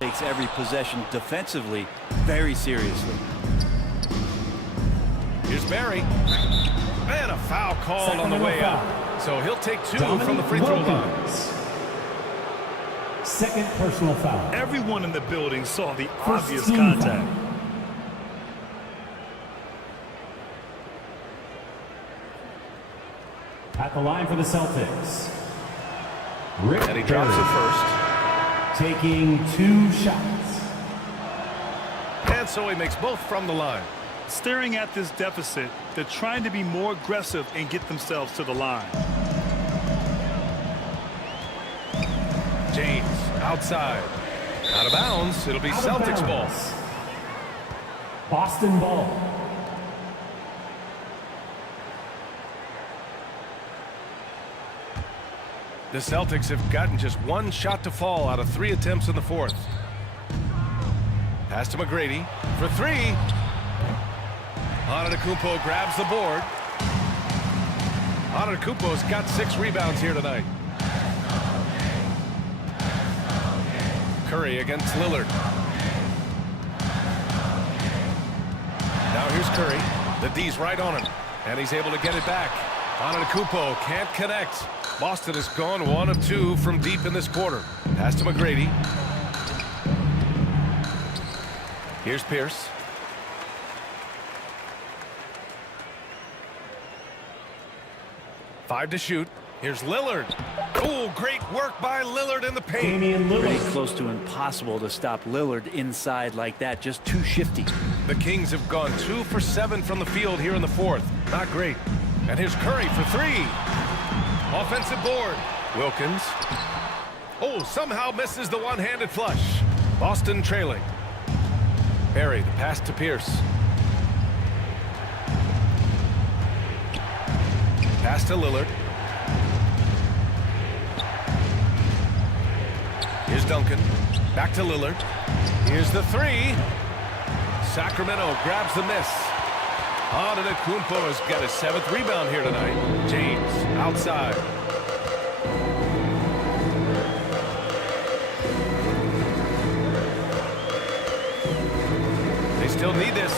Takes every possession defensively very seriously. Here's Barry. And a foul called on the way out. So he'll take 2 from the free throw line. Second personal foul. Everyone in the building saw the First obvious team contact. foul. At the line for the Celtics, Rick And he drops it first. taking 2 shots. And so he makes both from the line. Staring at this deficit, they're trying to be more aggressive and get themselves to the line. James outside. Out of bounds. It'll be Celtics ball. Boston ball. The Celtics have gotten just 1 shot to fall out of 3 attempts in the fourth. Pass to McGrady for 3. Antetokounmpo grabs the board. Antetokounmpo's got 6 rebounds here tonight. Curry against Lillard. Now here's Curry. The D's right on him, and he's able to get it back. Antetokounmpo can't connect. Boston has gone 1 of 2 from deep in this quarter. Pass to McGrady. Here's Pierce. Five to shoot. Here's Lillard. Oh, great work by Lillard in the paint. Pretty close to impossible to stop Lillard inside like that. Just too shifty. The Kings have gone 2 for 7 from the field here in the fourth. Not great. And here's Curry for 3. Offensive board. Wilkins. Oh, somehow misses the one-handed flush. Boston trailing. Barry, the pass to Pierce. Pass to Lillard. Here's Duncan. Back to Lillard. Here's the 3. Sacramento grabs the miss. Antetokounmpo has got his 7th rebound here tonight. James outside. They still need this.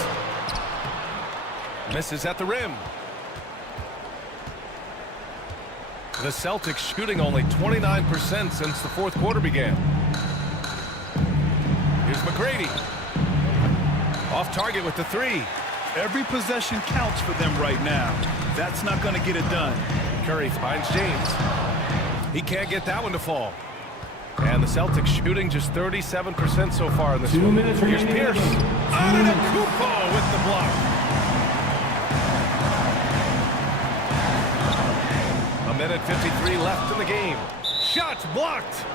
Misses at the rim. The Celtics shooting only 29% since the fourth quarter began. Here's McGrady. Off target with the 3. Every possession counts for them right now. That's not going to get it done. Curry finds James. He can't get that one to fall. And the Celtics shooting just 37% so far in this 2 one. minutes Here's remaining. Pierce. Antetokounmpo with the block. A minute 53 left in the game. Shots blocked.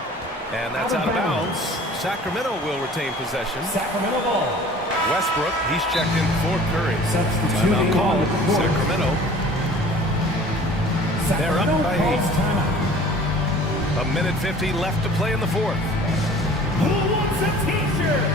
And that's out of bounds. Sacramento will retain possession. Sacramento ball. Westbrook, he's checked in for Curry. Substituting Timeout call. on the court. Sacramento. They're up by 8. calls timeout. A minute 50 left to play in the fourth. Who wants a t-shirt?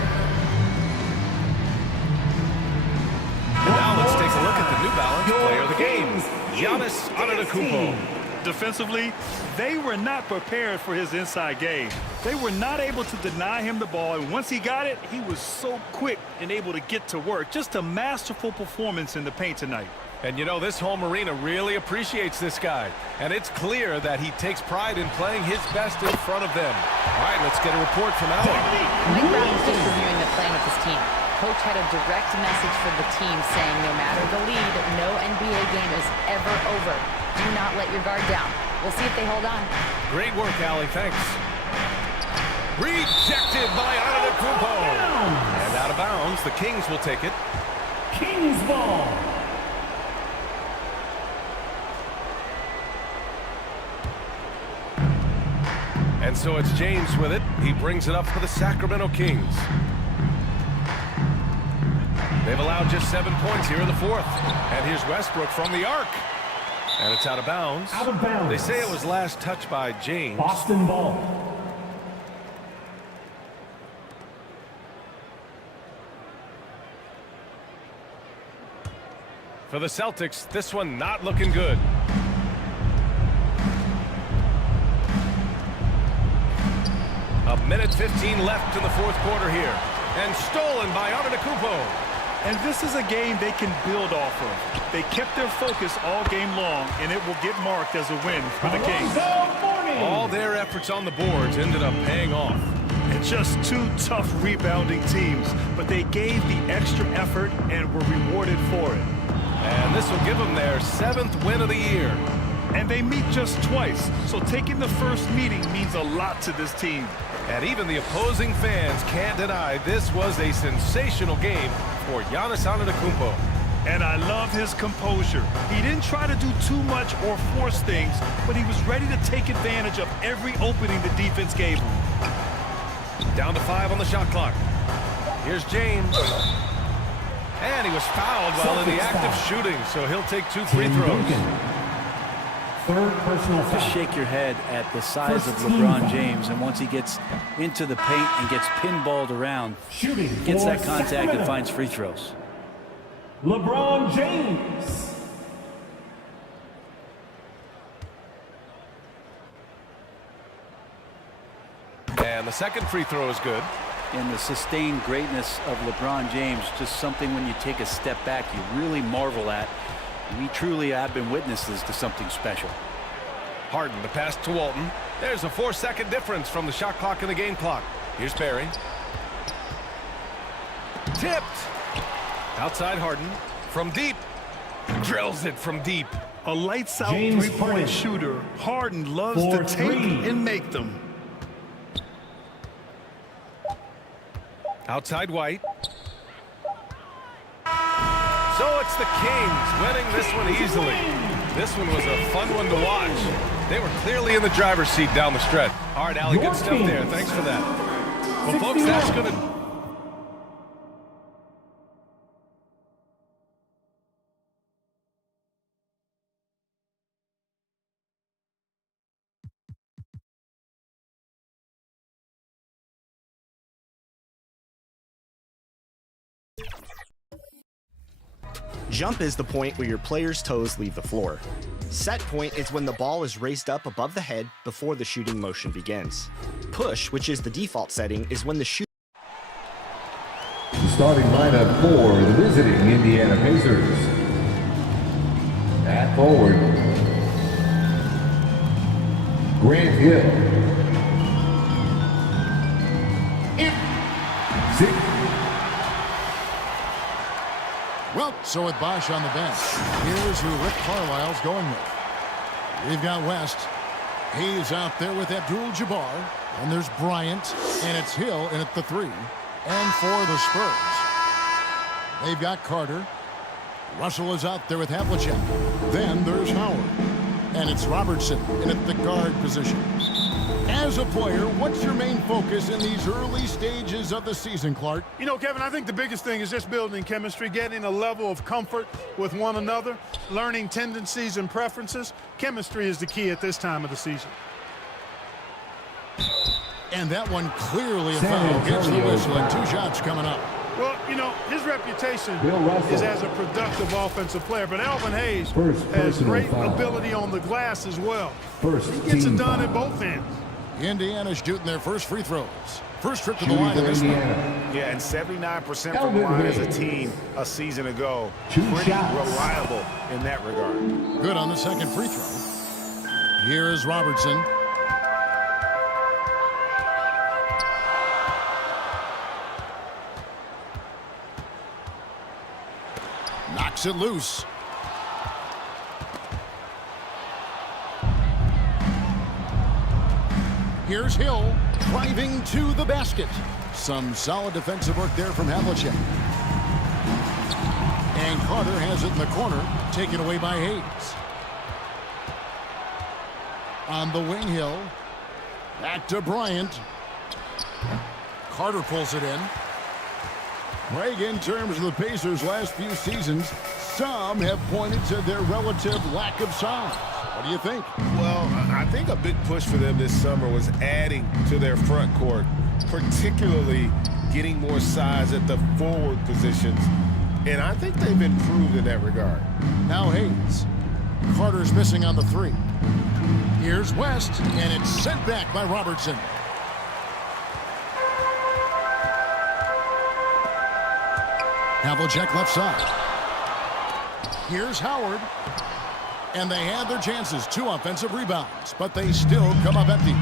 Now let's take a look at the New Balance player of the game. Giannis Antetokounmpo. Defensively, they were not prepared for his inside game. They were not able to deny him the ball, and once he got it, he was so quick and able to get to work. Just a masterful performance in the paint tonight. And you know, this home arena really appreciates this guy. And it's clear that he takes pride in playing his best in front of them. All right, let's get a report from Allen. Mike Brown was just reviewing the plan with his team. Coach had a direct message for the team saying no matter the lead, no NBA game is ever over. Do not let your guard down. We'll see if they hold on. Great work, Allie. Thanks. Rejected by Antetokounmpo. And out of bounds. The Kings will take it. Kings ball. And so it's James with it. He brings it up for the Sacramento Kings. They've allowed just 7 points here in the fourth. And here's Westbrook from the arc. And it's out of bounds. Out of bounds. They say it was last touched by James. Boston ball. For the Celtics, this one not looking good. A Minute 15 left in the fourth quarter here. And stolen by Antetokounmpo. And this is a game they can build off of. They kept their focus all game long, and it will get marked as a win for the Kings. All their efforts on the boards ended up paying off. And just two tough rebounding teams, but they gave the extra effort and were rewarded for it. And this will give them their 7th win of the year. And they meet just twice, so taking the first meeting means a lot to this team. And even the opposing fans can't deny this was a sensational game for Giannis Antetokounmpo. And I love his composure. He didn't try to do too much or force things, but he was ready to take advantage of every opening the defense gave him. Down to 5 on the shot clock. Here's James. And he was fouled while in the act of shooting, so he'll take 2 free throws. Third personal foul. Just shake your head at the size of LeBron James, and once he gets into the paint and gets pinballed around, gets that contact and finds free throws. LeBron James. And the second free throw is good. And the sustained greatness of LeBron James, just something when you take a step back you really marvel at. We truly have been witnesses to something special. Harden, the pass to Walton. There's a 4-second difference from the shot clock and the game clock. Here's Barry. Tipped. Outside Harden. From deep. Drills it from deep. A lights-out James three-point Harden. shooter. Harden loves to For take three. and make them. Outside White. So it's the Kings winning this one easily. This one was a fun one to watch. They were clearly in the driver's seat down the stretch. All right, Allie, good stuff there. Thanks for that. Well, folks, that's going to... Jump is the point where your player's toes leave the floor. Set point is when the ball is raised up above the head before the shooting motion begins. Push, which is the default setting, is when the shoot. The starting lineup for the visiting Indiana Pacers. At forward, Grant Hill. Well, so with Bosch on the bench, here's who Rick Carlisle's going with. We've got West. He's out there with Abdul-Jabbar. And there's Bryant. And it's Hill in at the 3. And for the Spurs, they've got Carter. Russell is out there with Havlicek. Then there's Howard. And it's Robertson in at the guard position. As a player, what's your main focus in these early stages of the season, Clark? You know, Kevin, I think the biggest thing is just building chemistry, getting a level of comfort with one another, learning tendencies and preferences. Chemistry is the key at this time of the season. And that one clearly a foul. Gets the whistle and 2 shots coming up. Well, you know, his reputation is as a productive offensive player, but Alvin Hayes has great ability on the glass as well. He gets it done at both ends. Indiana's shooting their first free throws. First trip to the line of this one. Yeah, and 79% from the line as a team a season ago. Pretty reliable in that regard. Good on the second free throw. Here is Robertson. Knocks it loose. Here's Hill driving to the basket. Some solid defensive work there from Havlicek. And Carter has it in the corner, taken away by Hayes. On the wing, Hill. Back to Bryant. Carter pulls it in. Greg, in terms of the Pacers' last few seasons, some have pointed to their relative lack of size. What do you think? Well, I think a big push for them this summer was adding to their front court, particularly getting more size at the forward positions. And I think they've improved in that regard. Now Hayes. Carter's missing on the 3. Here's West, and it's sent back by Robertson. Havlicek left side. Here's Howard. And they had their chances. 2 offensive rebounds, but they still come up empty.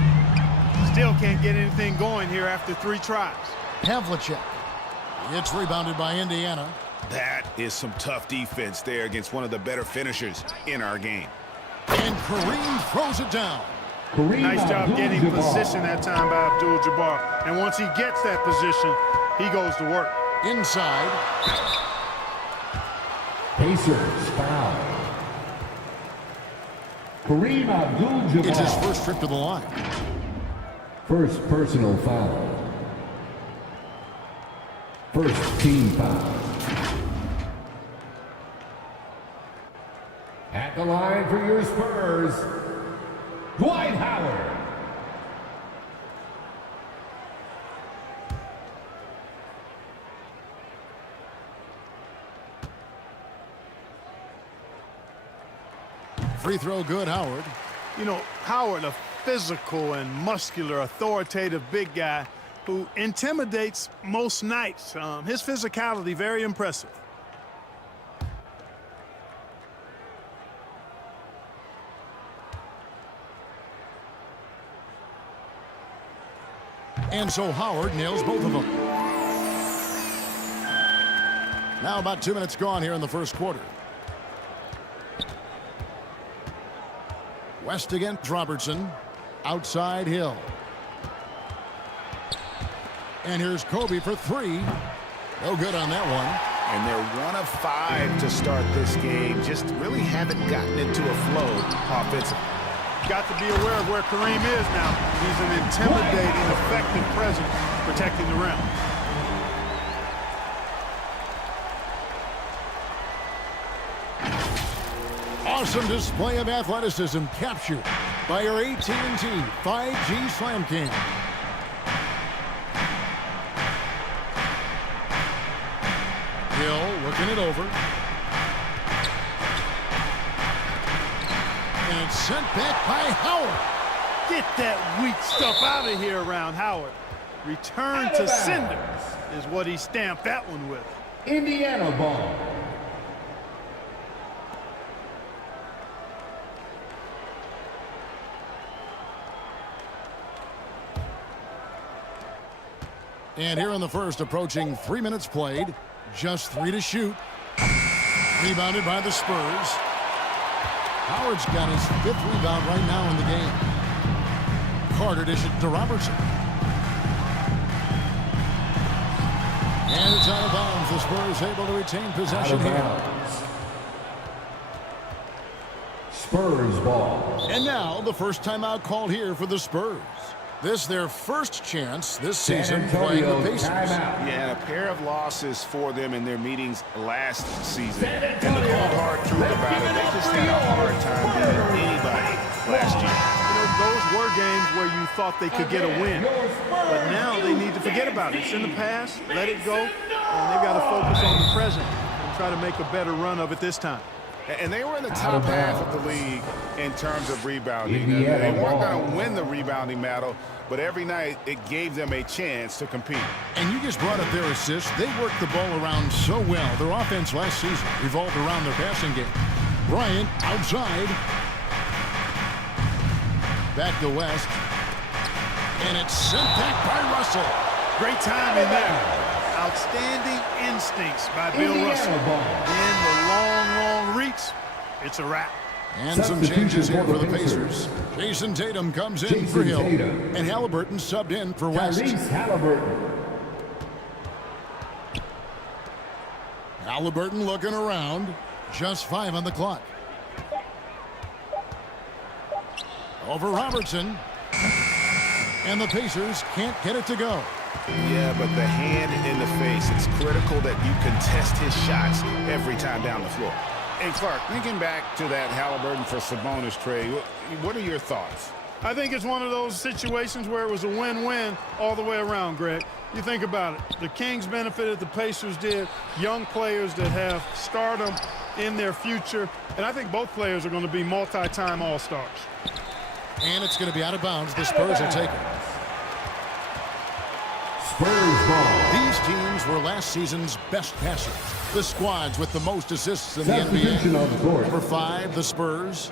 Still can't get anything going here after 3 tries. Havlicek. It's rebounded by Indiana. That is some tough defense there against one of the better finishers in our game. And Kareem throws it down. Nice job getting position that time by Abdul-Jabbar. And once he gets that position, he goes to work. Inside. Pacers foul. Kareem Abdul-Jabbar. It's his first trip to the line. First personal foul. First team foul. At the line for your Spurs, Dwight Howard. Free throw good, Howard. You know, Howard, a physical and muscular, authoritative big guy who intimidates most nights. His physicality, very impressive. And so Howard nails both of them. Now about 2 minutes gone here in the first quarter. West against Robertson. Outside Hill. And here's Kobe for 3. No good on that one. And they're 1 of 5 to start this game. Just really haven't gotten into a flow offensively. Got to be aware of where Kareem is now. He's an intimidating, effective presence protecting the rim. Awesome display of athleticism captured by your AT&T 5G Slam Cam. Hill looking it over. And it's sent back by Howard. Get that weak stuff out of here around Howard. Return to sender is what he stamped that one with. Indiana ball. And here in the first, approaching 3 minutes played. Just 3 to shoot. Rebounded by the Spurs. Howard's got his 5th rebound right now in the game. Carter dishes it to Robertson. And it's out of bounds. The Spurs able to retain possession here. Spurs ball. And now the first timeout called here for the Spurs. This their first chance this season playing the Pacers. Yeah, a pair of losses for them in their meetings last season. And the cold hard truth about it, they just had a hard time beating anybody last year. You know, those were games where you thought they could get a win. But now they need to forget about it. It's in the past, let it go, and they've got to focus on the present and try to make a better run of it this time. And they were in the top half of the league in terms of rebounding. They weren't going to win the rebounding battle, but every night it gave them a chance to compete. And you just brought up their assists. They worked the ball around so well. Their offense last season revolved around their passing game. Bryant outside. Back to West. And it's sent back by Russell. Great time in there. Outstanding instincts by Bill Russell. Then the long reach. It's a wrap. And some changes here for the Pacers. Jason Tatum comes in for Hill. And Halliburton subbed in for West. Halliburton looking around. Just 5 on the clock. Over Robertson. And the Pacers can't get it to go. Yeah, but the hand in the face, it's critical that you contest his shots every time down the floor. Hey, Clark, thinking back to that Halliburton for Sabonis trade, what are your thoughts? I think it's one of those situations where it was a win-win all the way around, Greg. You think about it. The Kings benefited, the Pacers did. Young players that have stardom in their future. And I think both players are going to be multi-time All-Stars. And it's going to be out of bounds. The Spurs will take it. Spurs ball. These teams were last last season's best passers. The squads with the most assists in the Substitution on the court. NBA. Number 5, the Spurs.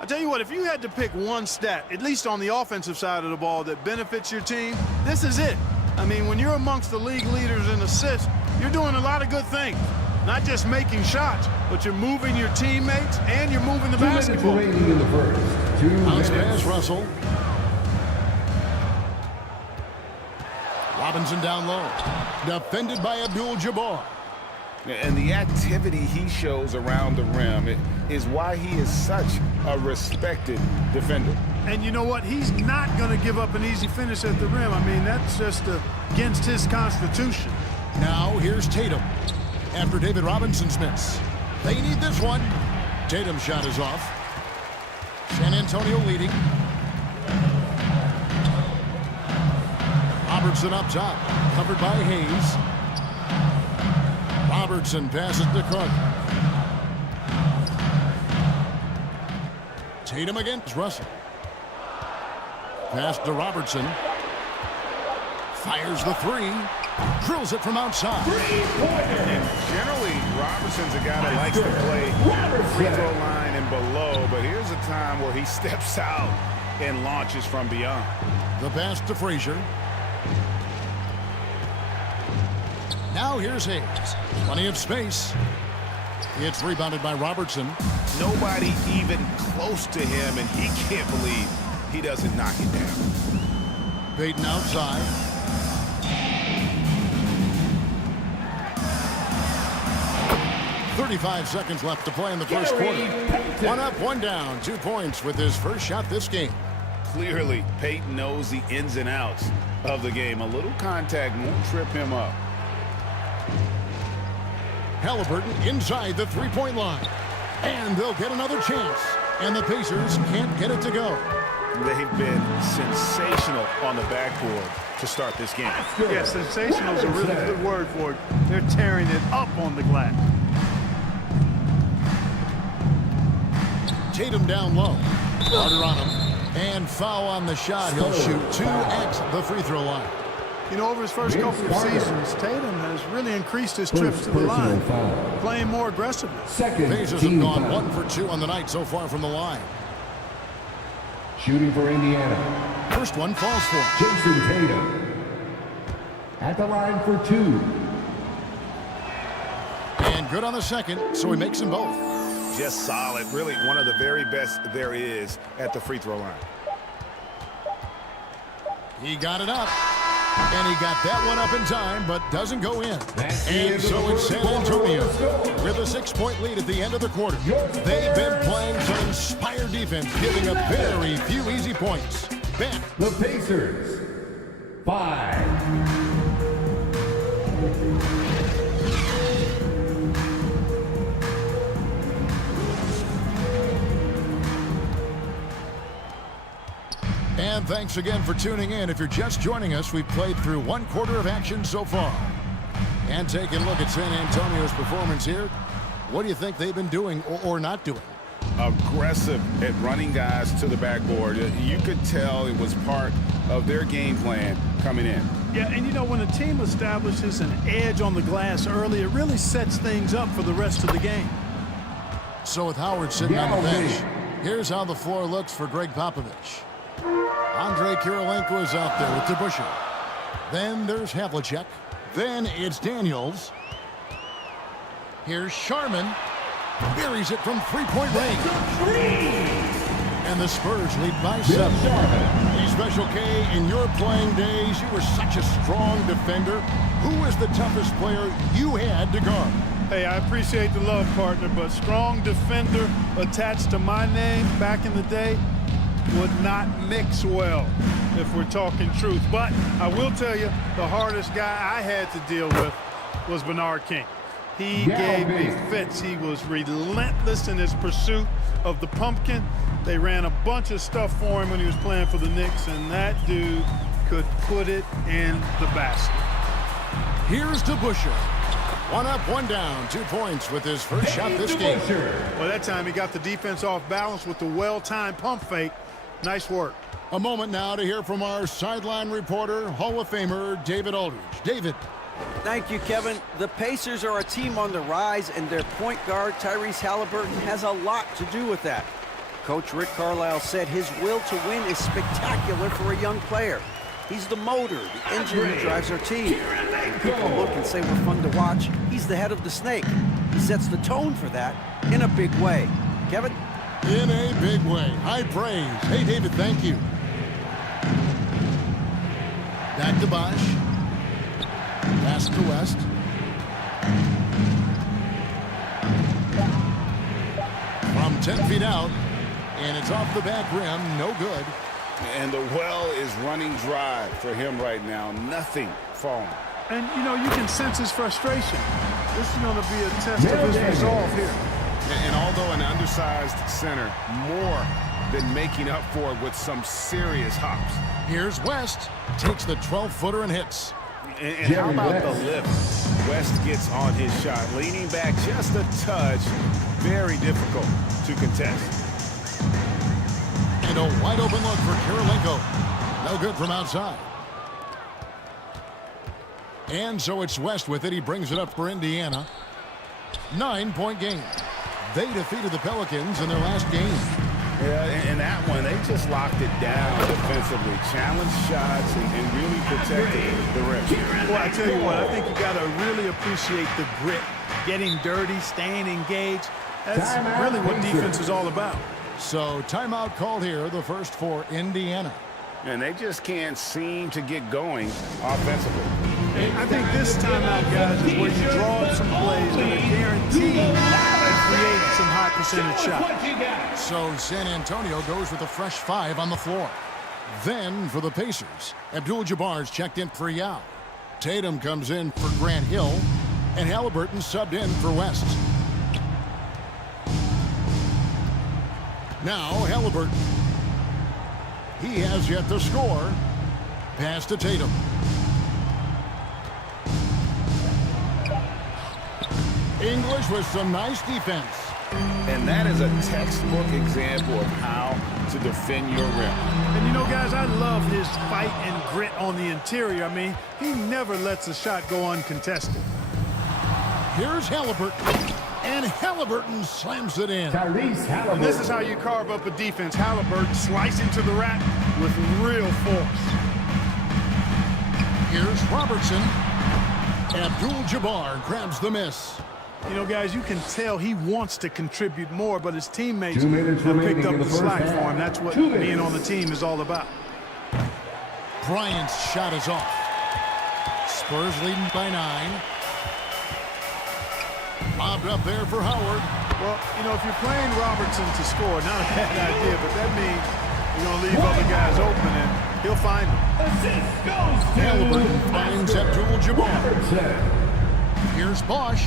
I tell you what, if you had to pick one stat, at least on the offensive side of the ball, that benefits your team, this is it. I mean, when you're amongst the league leaders in assists, you're doing a lot of good things. Not just making shots, but you're moving your teammates and you're moving the basketball. 2 minutes remaining in the first. 2 Bounce minutes. pass, Russell. Robinson down low. Defended by Abdul-Jabbar. And the activity he shows around the rim is why he is such a respected defender. And you know what? He's not going to give up an easy finish at the rim. I mean, that's just against his constitution. Now here's Tatum. After David Robinson's miss. They need this one. Tatum's shot is off. San Antonio leading. Robertson up top. Covered by Hayes. Robertson passes to Cook. Tatum against Russell. Pass to Robertson. Fires the 3. Drills it from outside. And generally, Robertson's a guy that likes to play free throw line and below, but here's a time where he steps out and launches from beyond. The pass to Frazier. Now here's Hayes. Plenty of space. It's rebounded by Robertson. Nobody even close to him, and he can't believe he doesn't knock it down. Payton outside. .35 seconds left to play in the first quarter. 1 up, 1 down. 2 points with his first shot this game. Clearly, Payton knows the ins and outs of the game. A little contact won't trip him up. Halliburton inside the three-point line. And they'll get another chance. And the Pacers can't get it to go. They've been sensational on the backboard to start this game. Yeah, sensational is a really good word for it. They're tearing it up on the glass. Tatum down low. Carter on him. And foul on the shot. He'll shoot 2x the free throw line. You know, over his first couple of seasons, Tatum has really increased his trips to the line, playing more aggressively. Pacers have gone 1 for 2 on the night so far from the line. Shooting for Indiana. First one falls for him. Jason Tatum. At the line for 2. And good on the second, so he makes them both. Just solid. Really one of the very best there is at the free throw line. He got it up. And he got that one up in time, but doesn't go in. And so it's San Antonio with a 6-point lead at the end of the quarter. They've been playing some inspired defense, giving up very few easy points. Ben. The Pacers. 5. And thanks again for tuning in. If you're just joining us, we've played through 1 quarter of action so far. And taking a look at San Antonio's performance here, what do you think they've been doing or not doing? Aggressive at running guys to the backboard. You could tell it was part of their game plan coming in. Yeah, and you know, when a team establishes an edge on the glass early, it really sets things up for the rest of the game. So with Howard sitting on the bench, here's how the floor looks for Greg Popovich. Andre Kirilenko is out there with DeBusschere. Then there's Havlicek. Then it's Daniels. Here's Sharman. Buries it from three-point range. And the Spurs lead by 7. Hey, Special K, in your playing days, you were such a strong defender. Who was the toughest player you had to guard? Hey, I appreciate the love, partner, but strong defender attached to my name back in the day would not mix well, if we're talking truth. But I will tell you, the hardest guy I had to deal with was Bernard King. He gave me fits. He was relentless in his pursuit of the pumpkin. They ran a bunch of stuff for him when he was playing for the Knicks, and that dude could put it in the basket. Here's DeBusschere. 1 up, 1 down. 2 points with his first shot this game. Well, that time he got the defense off balance with the well-timed pump fake. Nice work. A moment now to hear from our sideline reporter, Hall of Famer David Aldridge. David. Thank you, Kevin. The Pacers are a team on the rise, and their point guard, Tyrese Halliburton, has a lot to do with that. Coach Rick Carlisle said his will to win is spectacular for a young player. He's the motor, the engine that drives our team. When people look and say we're fun to watch, he's the head of the snake. He sets the tone for that in a big way. Kevin? In a big way. High praise. Hey, David, thank you. Back to Bosch. Pass to West. From 10 feet out, and it's off the back rim. No good. And the well is running dry for him right now. Nothing falling. And, you know, you can sense his frustration. This is going to be a test of his resolve here. And although an undersized center, more than making up for it with some serious hops. Here's West. Takes the 12-footer and hits. And how about the lift? West gets on his shot, leaning back just a touch. Very difficult to contest. And a wide open look for Kirilenko. No good from outside. And so it's West with it. He brings it up for Indiana. 9-point game. They defeated the Pelicans in their last game. Yeah, in that one, they just locked it down defensively. Challenged shots and really protected the rim. Well, I tell you what, I think you got to really appreciate the grit. Getting dirty, staying engaged. That's really what defense is all about. So timeout called here, the first for Indiana. And they just can't seem to get going offensively. I think this timeout, guys, is where you draw up some plays that are guaranteed to create some high percentage shots. So San Antonio goes with a fresh 5 on the floor. Then for the Pacers, Abdul-Jabbar's checked in for Yao. Tatum comes in for Grant Hill, and Halliburton subbed in for West. Now Halliburton. He has yet to score. Pass to Tatum. English with some nice defense. And that is a textbook example of how to defend your rim. And you know, guys, I love his fight and grit on the interior. I mean, he never lets a shot go uncontested. Here's Halliburton. And Halliburton slams it in. Tyrese Halliburton. And this is how you carve up a defense. Halliburton slicing to the rack with real force. Here's Robertson. Abdul-Jabbar grabs the miss. You know, guys, you can tell he wants to contribute more, but his teammates 2 minutes have remaining picked up in the the first slack half. for him. That's what 2 being minutes. on the team is all about. Bryant's shot is off. Spurs leading by 9. Lobbed up there for Howard. Well, you know, if you're playing Robertson to score, not a bad idea, but that means you're going to leave other guys open, and he'll find them. Halliburton finds Abdul-Jabbar. Here's Bosch.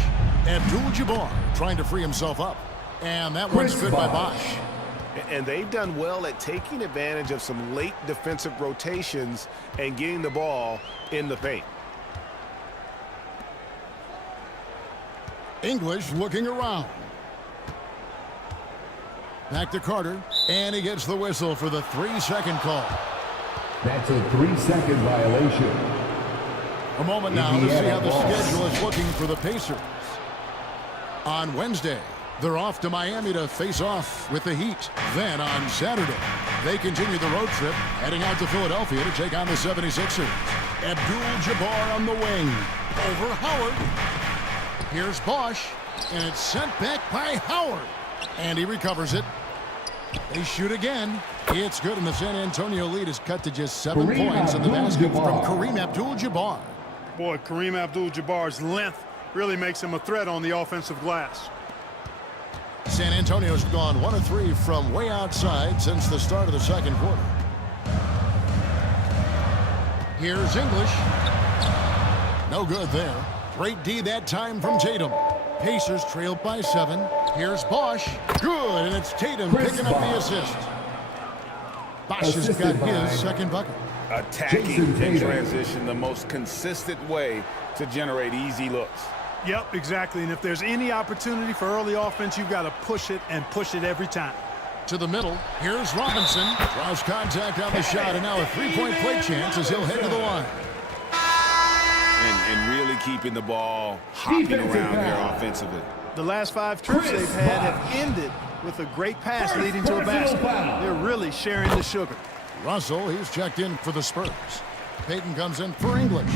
Abdul-Jabbar trying to free himself up. And that one's good by Bosch. And they've done well at taking advantage of some late defensive rotations and getting the ball in the paint. English looking around. Back to Carter. And he gets the whistle for the 3-second call. That's a 3-second violation. A moment now to see how the schedule is looking for the Pacers. On Wednesday, they're off to Miami to face off with the Heat. Then on Saturday, they continue the road trip, heading out to Philadelphia to take on the 76ers. Abdul-Jabbar on the wing. Over Howard. Here's Bosch, and it's sent back by Howard. And he recovers it. They shoot again. It's good, and the San Antonio lead is cut to just 7 points in the basket from Kareem Abdul-Jabbar. Boy, Kareem Abdul-Jabbar's length really makes him a threat on the offensive glass. San Antonio's gone 1 of 3 from way outside since the start of the second quarter. Here's English. No good there. Great D that time from Tatum. Pacers trailed by 7. Here's Bosch. Good, and it's Tatum picking up the assist. Bosch has got his second bucket. Attacking in transition, the most consistent way to generate easy looks. Yep, exactly. And if there's any opportunity for early offense, you've got to push it and push it every time. To the middle, here's Robinson. Draws contact on the shot, and now a 3-point play chance as he'll head to the line. And really keeping the ball hopping around here offensively. The last 5 trips they've had have ended with a great pass leading to a basket. They're really sharing the sugar. Russell, he's checked in for the Spurs. Payton comes in for English.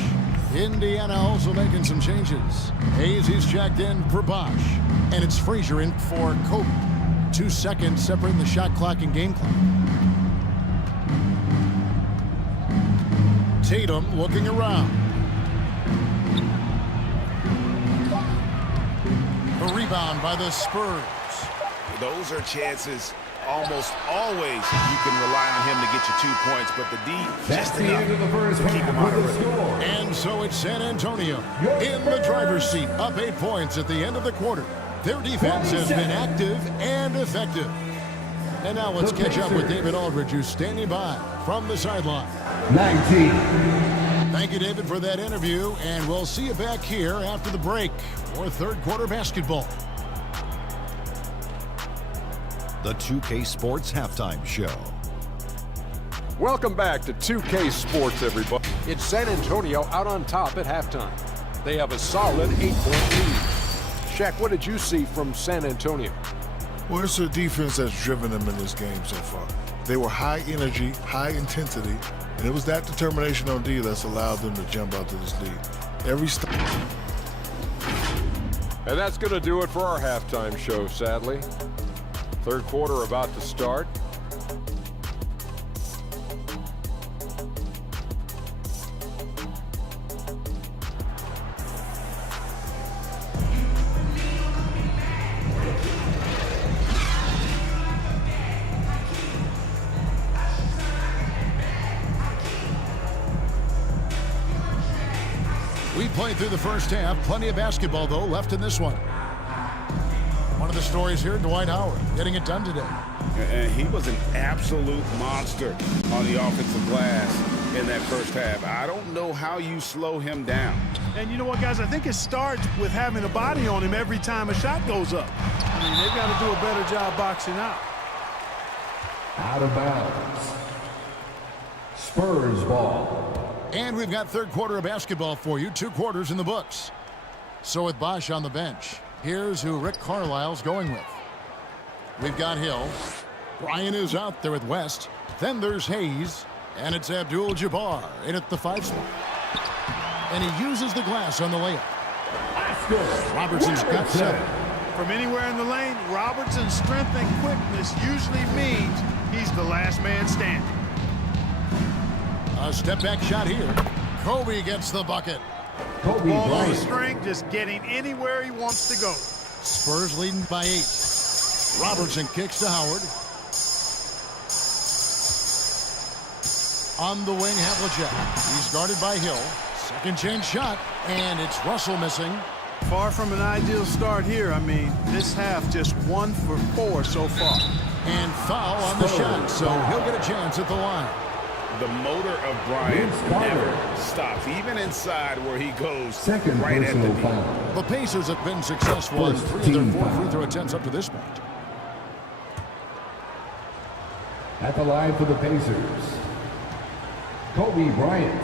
Indiana also making some changes. Hayes, he's checked in for Bosch. And it's Frazier in for Kobe. 2 seconds separating the shot clock and game clock. Tatum looking around. The rebound by the Spurs. Those are chances almost always you can rely on him to get you 2 points, but the D just enough to keep him out of it. And so it's San Antonio in the driver's seat, up 8 points at the end of the quarter. Their defense has been active and effective. And now let's catch up with David Aldridge, who's standing by from the sideline. 19. Thank you, David, for that interview, and we'll see you back here after the break for third quarter basketball. The 2K Sports Halftime Show. Welcome back to 2K Sports, everybody. It's San Antonio out on top at halftime. They have a solid 8-point lead. Shaq, what did you see from San Antonio? Well, it's a defense that's driven them in this game so far. They were high energy, high intensity, and it was that determination on D that's allowed them to jump out to this lead. And that's going to do it for our halftime show, sadly. Third quarter about to start. We played through the first half. Plenty of basketball, though, left in this one. One of the stories here, Dwight Howard, getting it done today. And he was an absolute monster on the offensive glass in that first half. I don't know how you slow him down. And you know what, guys? I think it starts with having a body on him every time a shot goes up. I mean, they've got to do a better job boxing out. Out of bounds. Spurs ball. And we've got third quarter of basketball for you. 2 quarters in the books. So with Bosch on the bench, here's who Rick Carlisle's going with. We've got Hill. Bryant is out there with West. Then there's Hayes. And it's Abdul-Jabbar in at the 5 spot. And he uses the glass on the layup. Robertson's got 7. From anywhere in the lane, Robertson's strength and quickness usually means he's the last man standing. A step-back shot here. Kobe gets the bucket. Kobe Ball on the Bryant. string, just getting anywhere he wants to go. Spurs leading by 8. Robertson kicks to Howard. On the wing, Havlicek. He's guarded by Hill. Second chance shot, and it's Russell missing. Far from an ideal start here. I mean, this half just 1 for 4 so far. And foul on the shot, so he'll get a chance at the line. The motor of Bryant never stops, even inside where he goes Second right at the personal knee. foul. The Pacers have been successful in First 3 of their team 4 foul. free throw attempts up to this point. At the line for the Pacers. Kobe Bryant.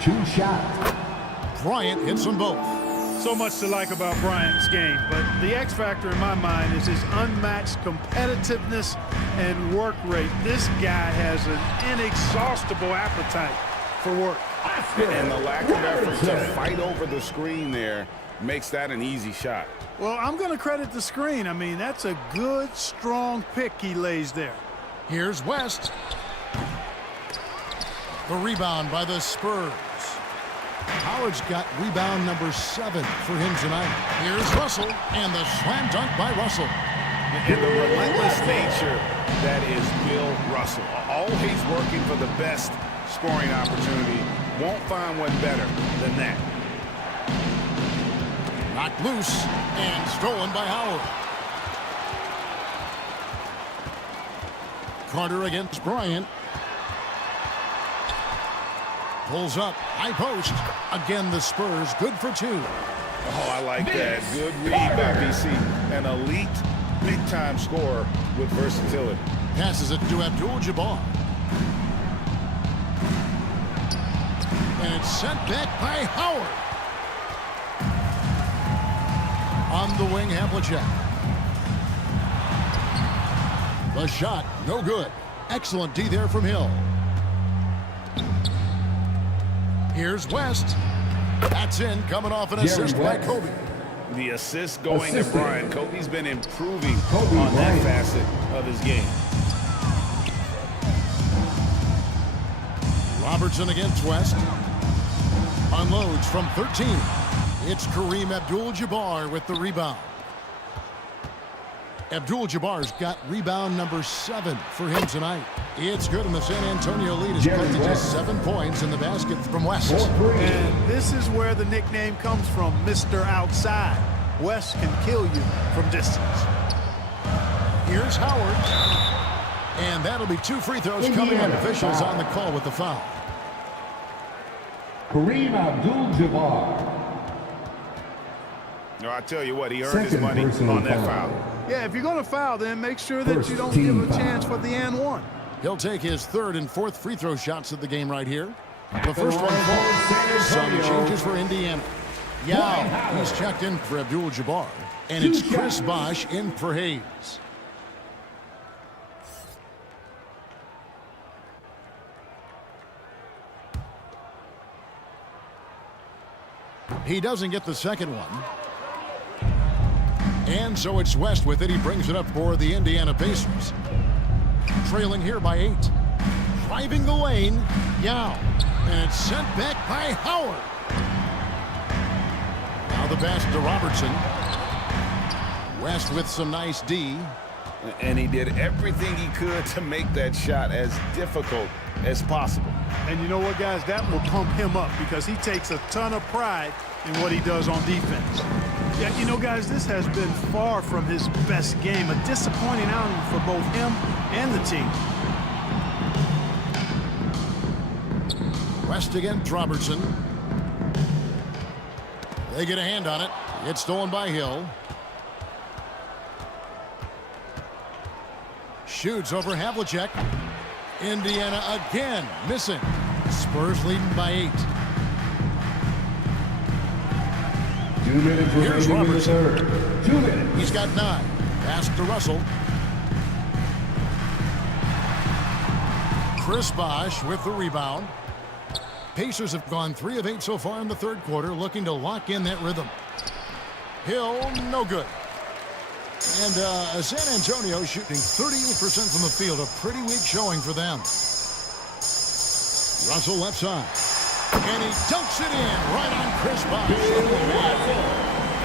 2 shots. Bryant hits them both. So much to like about Bryant's game, but the X factor in my mind is his unmatched competitiveness and work rate. This guy has an inexhaustible appetite for work. And the lack of effort to fight over the screen there makes that an easy shot. Well, I'm going to credit the screen. I mean, that's a good, strong pick he lays there. Here's West. The rebound by the Spurs. Howard's got rebound number 7 for him tonight. Here's Russell, and the slam dunk by Russell. And the relentless nature that is Bill Russell. Always working for the best scoring opportunity. Won't find one better than that. Knocked loose and stolen by Howard. Carter against Bryant. Pulls up, high post. Again, the Spurs, good for 2. Oh, I like that. Good read by BC. An elite, big-time scorer with versatility. Passes it to Abdul-Jabbar. And it's sent back by Howard. On the wing, Havlicek. The shot, no good. Excellent D there from Hill. Here's West. That's in, coming off an assist by Kobe. The assist going to Bryant. Kobe's been improving on that facet of his game. Robertson against West. Unloads from 13. It's Kareem Abdul-Jabbar with the rebound. Abdul-Jabbar's got rebound number 7 for him tonight. It's good, and the San Antonio lead is cut to just 7 points in the basket from West. And this is where the nickname comes from, Mr. Outside. West can kill you from distance. Here's Howard. And that'll be 2 free throws coming up. Officials on the call with the foul. Kareem Abdul-Jabbar. No, I tell you what, he earned his money on that foul. Yeah, if you're going to foul, then make sure that you don't give a chance for the and one. He'll take his 3rd and 4th free throw shots of the game right here. The first one falls. Some changes for Indiana. Yao, he's checked in for Abdul-Jabbar. And it's Chris Bosh in for Hayes. He doesn't get the second one. And so it's West with it. He brings it up for the Indiana Pacers. Trailing here by 8. Driving the lane. Yao. And it's sent back by Howard. Now the pass to Robertson. West with some nice D. And he did everything he could to make that shot as difficult as possible. And you know what, guys? That will pump him up because he takes a ton of pride in what he does on defense. Yeah, you know, guys, this has been far from his best game. A disappointing outing for both him and the team. West against Robertson. They get a hand on it. It's stolen by Hill. Shoots over Havlicek. Indiana again missing. Spurs leading by 8. 2 minutes Here's remaining in the Robertson. third. 2 minutes. He's got 9. Pass to Russell. Chris Bosh with the rebound. Pacers have gone 3 of 8 so far in the 3rd quarter, looking to lock in that rhythm. Hill, no good. And San Antonio shooting 38% from the field, a pretty weak showing for them. Russell left side. And he dunks it in right on Chris Bosh.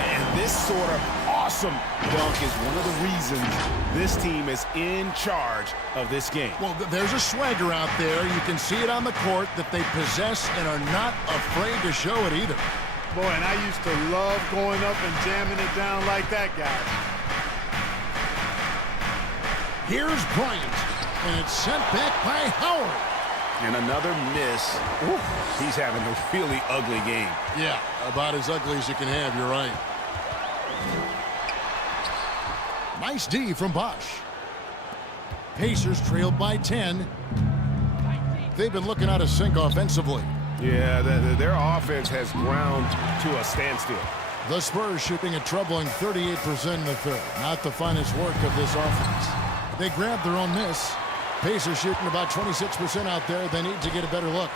And this sort of awesome dunk is one of the reasons this team is in charge of this game. Well, there's a swagger out there. You can see it on the court that they possess and are not afraid to show it either. Boy, and I used to love going up and jamming it down like that, guys. Here's Bryant, and it's sent back by Howard. And another miss. Ooh, he's having a really ugly game. Yeah, about as ugly as you can have, you're right. Nice D from Bosh. Pacers trailed by 10. They've been looking out of sync offensively. Yeah, their offense has ground to a standstill. The Spurs shooting a troubling 38% in the 3rd. Not the finest work of this offense. They grabbed their own miss. Pacers shooting about 26% out there. They need to get a better look.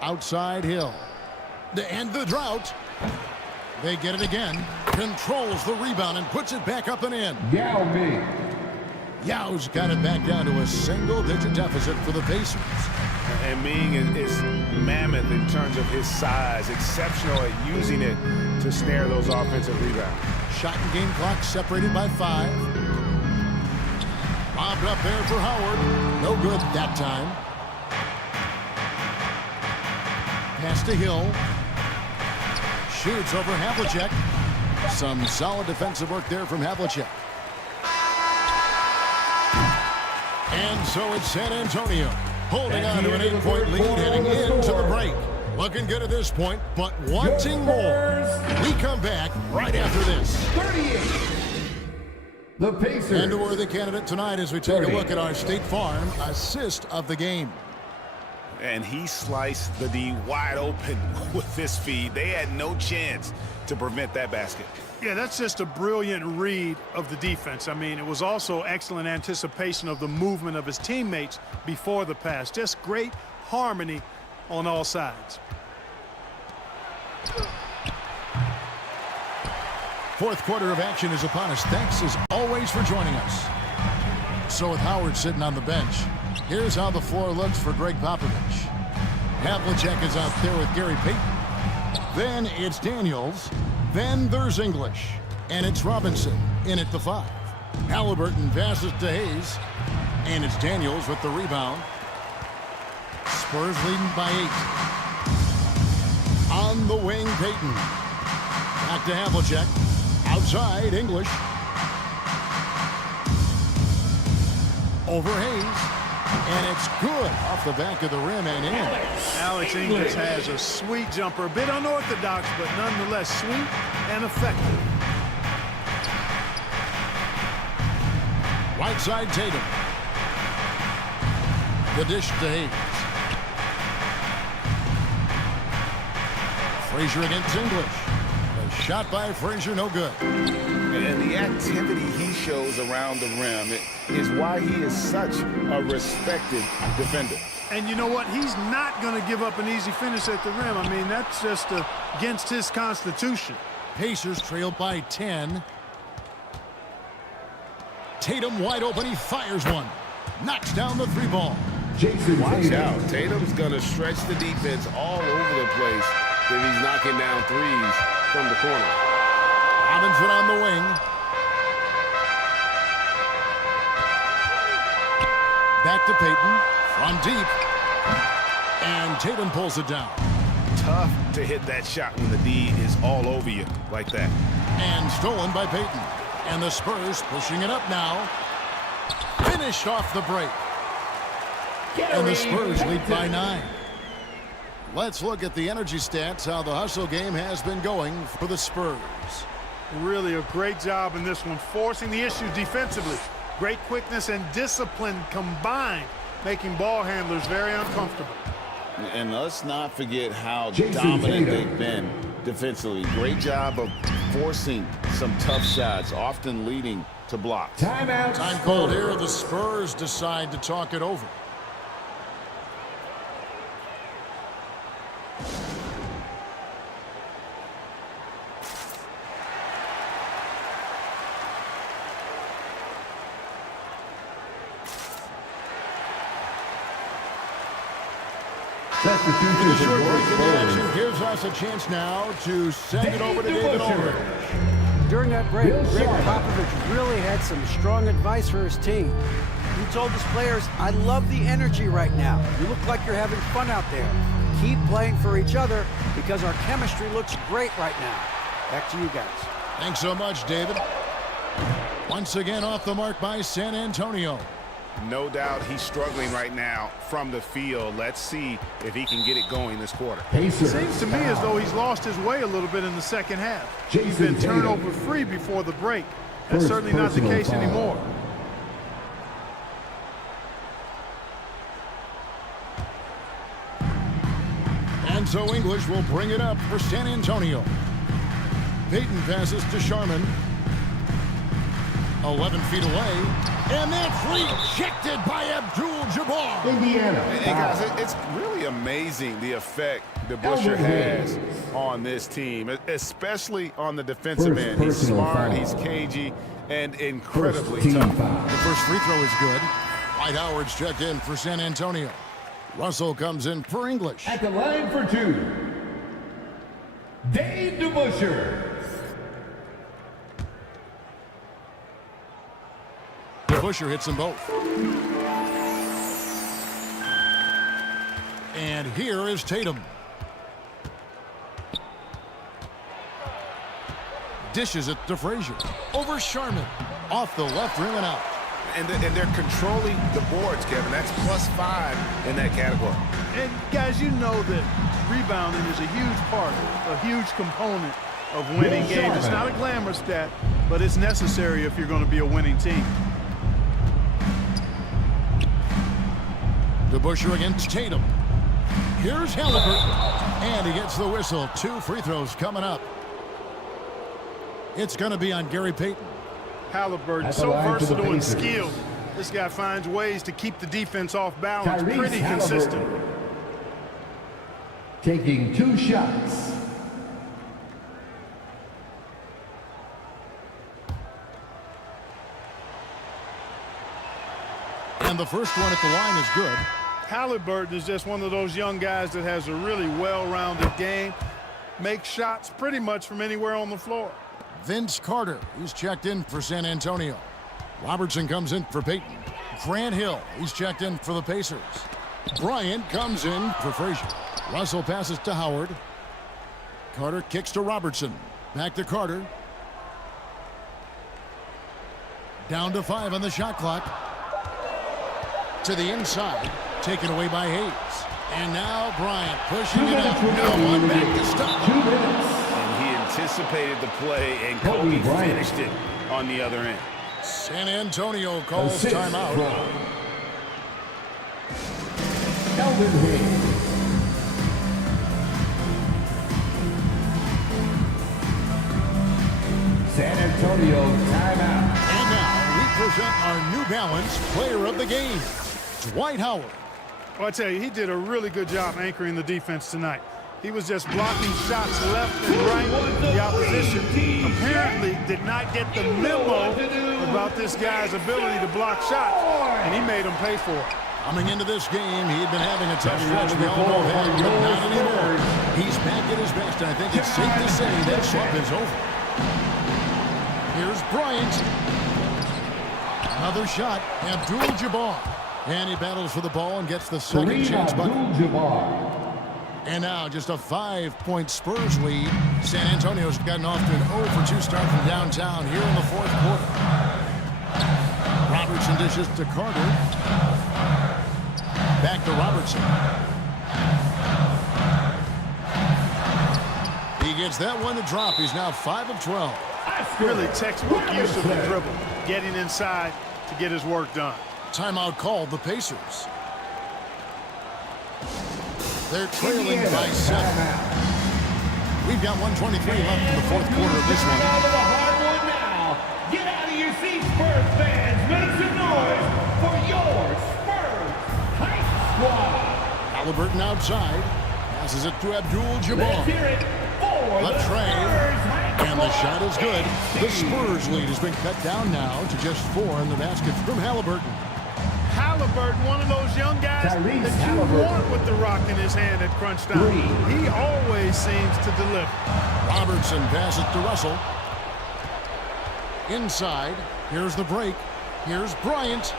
Outside Hill. And the drought. They get it again. Controls the rebound and puts it back up and in. Yao Ming. Yao's got it back down to a single-digit deficit for the Pacers. And Ming is mammoth in terms of his size. Exceptional at using it to snare those offensive rebounds. Shot and game clock separated by 5. Lobbed up there for Howard. No good that time. Pass to Hill. Shoots over Havlicek. Some solid defensive work there from Havlicek. And so it's San Antonio holding on to an 8-point lead heading into the break. Looking good at this point, but wanting more. We come back right after this. 38. The Pacers. And a worthy candidate tonight as we take a look at our State Farm assist of the game. And he sliced the D wide open with his feed. They had no chance to prevent that basket. Yeah, that's just a brilliant read of the defense. I mean, it was also excellent anticipation of the movement of his teammates before the pass. Just great harmony on all sides. Fourth quarter of action is upon us. Thanks as always for joining us. So with Howard sitting on the bench, here's how the floor looks for Greg Popovich. Havlicek is out there with Gary Payton. Then it's Daniels. Then there's English. And it's Robinson in at the 5. Halliburton passes to Hayes. And it's Daniels with the rebound. Spurs leading by 8. On the wing, Payton. Back to Havlicek. Outside, English. Over Hayes. And it's good off the back of the rim and in. Alex English has a sweet jumper. A bit unorthodox, but nonetheless sweet and effective. Right side, Tatum. The dish to Hayes. Frazier against English. A shot by Frazier, no good. And the activity he shows around the rim is why he is such a respected defender. And you know what? He's not going to give up an easy finish at the rim. I mean, that's just against his constitution. Pacers trailed by 10. Tatum wide open. He fires one. Knocks down the 3 ball. Watch out. Tatum's going to stretch the defense all over the place if he's knocking down threes from the corner. Robinson on the wing. Back to Payton. From deep. And Tatum pulls it down. Tough to hit that shot when the D is all over you like that. And stolen by Payton. And the Spurs pushing it up now. Finished off the break. And the Spurs lead by 9. Let's look at the energy stats, how the hustle game has been going for the Spurs. Really a great job in this one, forcing the issue defensively. Great quickness and discipline combined, making ball handlers very uncomfortable. And let's not forget how dominant they've been defensively. Great job of forcing some tough shots, often leading to blocks. Timeout. Time called here. The Spurs decide to talk it over. Substitution The short break in the action gives us a chance now to send it over to David Aldridge. During that break, Greg Popovich really had some strong advice for his team. He told his players, I love the energy right now. You look like you're having fun out there. Keep playing for each other because our chemistry looks great right now. Back to you guys. Thanks so much, David. Once again off the mark by San Antonio. No doubt he's struggling right now from the field. Let's see if he can get it going this quarter. It seems to me as though he's lost his way a little bit in the second half. He's been turnover free before the break. That's certainly not the case anymore. And so English will bring it up for San Antonio. Payton passes to Sharman. 11 feet away. And that's rejected by Abdul-Jabbar. Indiana. Hey guys, it's really amazing the effect DeBusschere has on this team, especially on the defensive end. He's smart, he's cagey, and incredibly tough. The first free throw is good. Dwight Howard's checked in for San Antonio. Russell comes in for English. At the line for 2, Dave DeBusschere. Busher hits them both. And here is Tatum. Dishes it to Frazier. Over Sharman. Off the left rim and out. And they're controlling the boards, Kevin. That's +5 in that category. And guys, you know that rebounding is a huge part, a huge component of winning games. It's not a glamour stat, but it's necessary if you're going to be a winning team. DeBusschere against Tatum. Here's Halliburton. And he gets the whistle. 2 free throws coming up. It's going to be on Gary Payton. Halliburton, so versatile and skilled. This guy finds ways to keep the defense off balance. Pretty consistent. Taking 2 shots. And the first one at the line is good. Halliburton is just one of those young guys that has a really well-rounded game. Makes shots pretty much from anywhere on the floor. Vince Carter, he's checked in for San Antonio. Robertson comes in for Peyton. Grant Hill, he's checked in for the Pacers. Bryant comes in for Frazier. Russell passes to Howard. Carter kicks to Robertson. Back to Carter. Down to 5 on the shot clock. To the inside. Taken away by Hayes. And now Bryant pushing it out. No one back to stop. 2 minutes. And he anticipated the play, and Kobe finished it on the other end. San Antonio calls timeout. Elvin Hayes. San Antonio timeout. And now we present our New Balance player of the game, Dwight Howard. Well, I tell you, he did a really good job anchoring the defense tonight. He was just blocking shots left and right. The opposition apparently did not get the memo about this guy's ability to block shots, and he made them pay for it. Coming into this game, he had been having a tough stretch. We all know that, but not anymore. He's back at his best, and I think it's safe to say that slump is over. Here's Bryant. Another shot. Abdul-Jabbar. And he battles for the ball and gets the second chance bucket. And now just a 5-point Spurs lead. San Antonio's gotten off to an 0-for-2 start from downtown here in the 4th quarter. Robertson dishes to Carter. Back to Robertson. He gets that one to drop. He's now 5 of 12. Really textbook use of the dribble. Getting inside to get his work done. Timeout called the Pacers. They're trailing by 7. We've got 1:23 left in the 4th quarter of this one. Get out of your seats, Spurs fans. Make some noise for your Spurs Hype Squad. Halliburton outside. Passes it to Abdul-Jabbar. Let's hear it for the tray. And the shot is good. The Team. Spurs lead has been cut down now to just 4 in the basket from Halliburton. Halliburton, one of those young guys that you want with the rock in his hand at crunch time. He always seems to deliver. Robertson passes to Russell. Inside. Here's the break. Here's Bryant.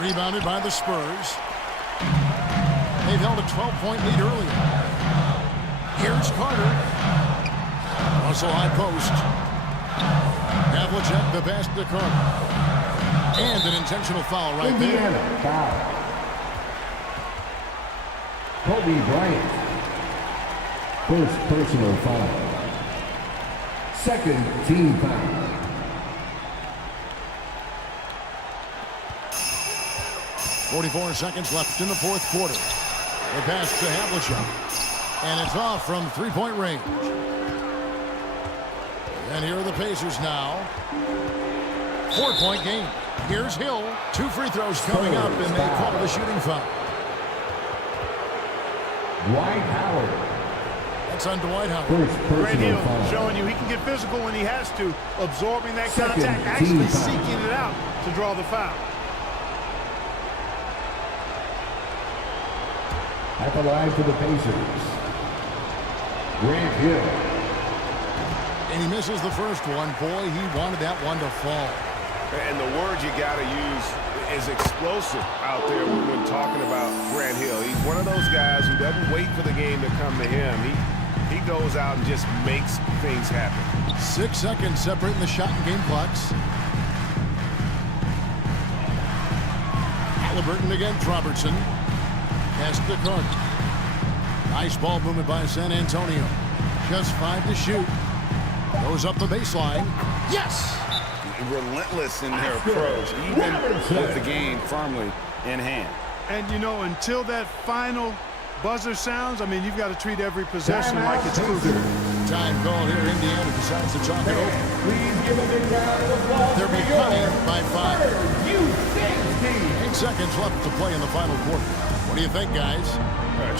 Rebounded by the Spurs. They've held a 12-point lead earlier. Here's Carter. Russell high post. Havlicek the pass to Carter. And an intentional foul right Indiana there. Foul. Kobe Bryant. First personal foul. Second team foul. .44 seconds left in the 4th quarter. The pass to Havlicek. And it's off from 3-point range. And here are the Pacers now. 4-point game. Here's Hill. 2 free throws coming up, and they call the shooting foul. Dwight Howard. That's on Dwight Howard. Grant Hill showing you he can get physical when he has to, absorbing that contact, actually seeking it out to draw the foul. At the line for the Pacers, Grant Hill. And he misses the first one. Boy, he wanted that one to fall. And the word you got to use is explosive out there when talking about Grant Hill. He's one of those guys who doesn't wait for the game to come to him. He goes out and just makes things happen. 6 seconds separating the shot and game clocks. Halliburton against Robertson. Pass to Carter. Nice ball movement by San Antonio. Just 5 to shoot. Goes up the baseline. Yes! Relentless in their approach, even with the game firmly in hand. And, you know, until that final buzzer sounds, I mean, you've got to treat every possession like it's crucial. Time called here. Indiana decides to talk it over. Please give a big round of applause. They're behind by 5. 8 seconds left to play in the final quarter. What do you think, guys?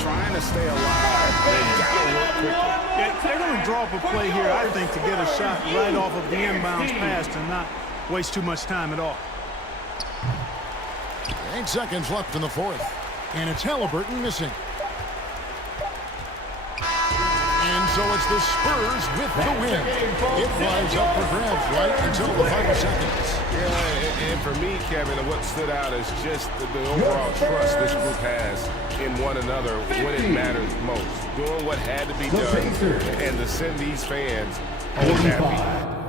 Trying to stay alive. They've got to work quickly. Yeah, they're going to draw up a play here, I think, to get a shot right off of the inbounds pass and not waste too much time at all. 8 seconds left in the fourth. And it's Halliburton missing. And so it's the Spurs with the win. It was up for grabs right until the final seconds. Yeah, and for me, Kevin, what stood out is just the overall trust this group has in one another when it matters most. Doing what had to be done and to send these fans home happy.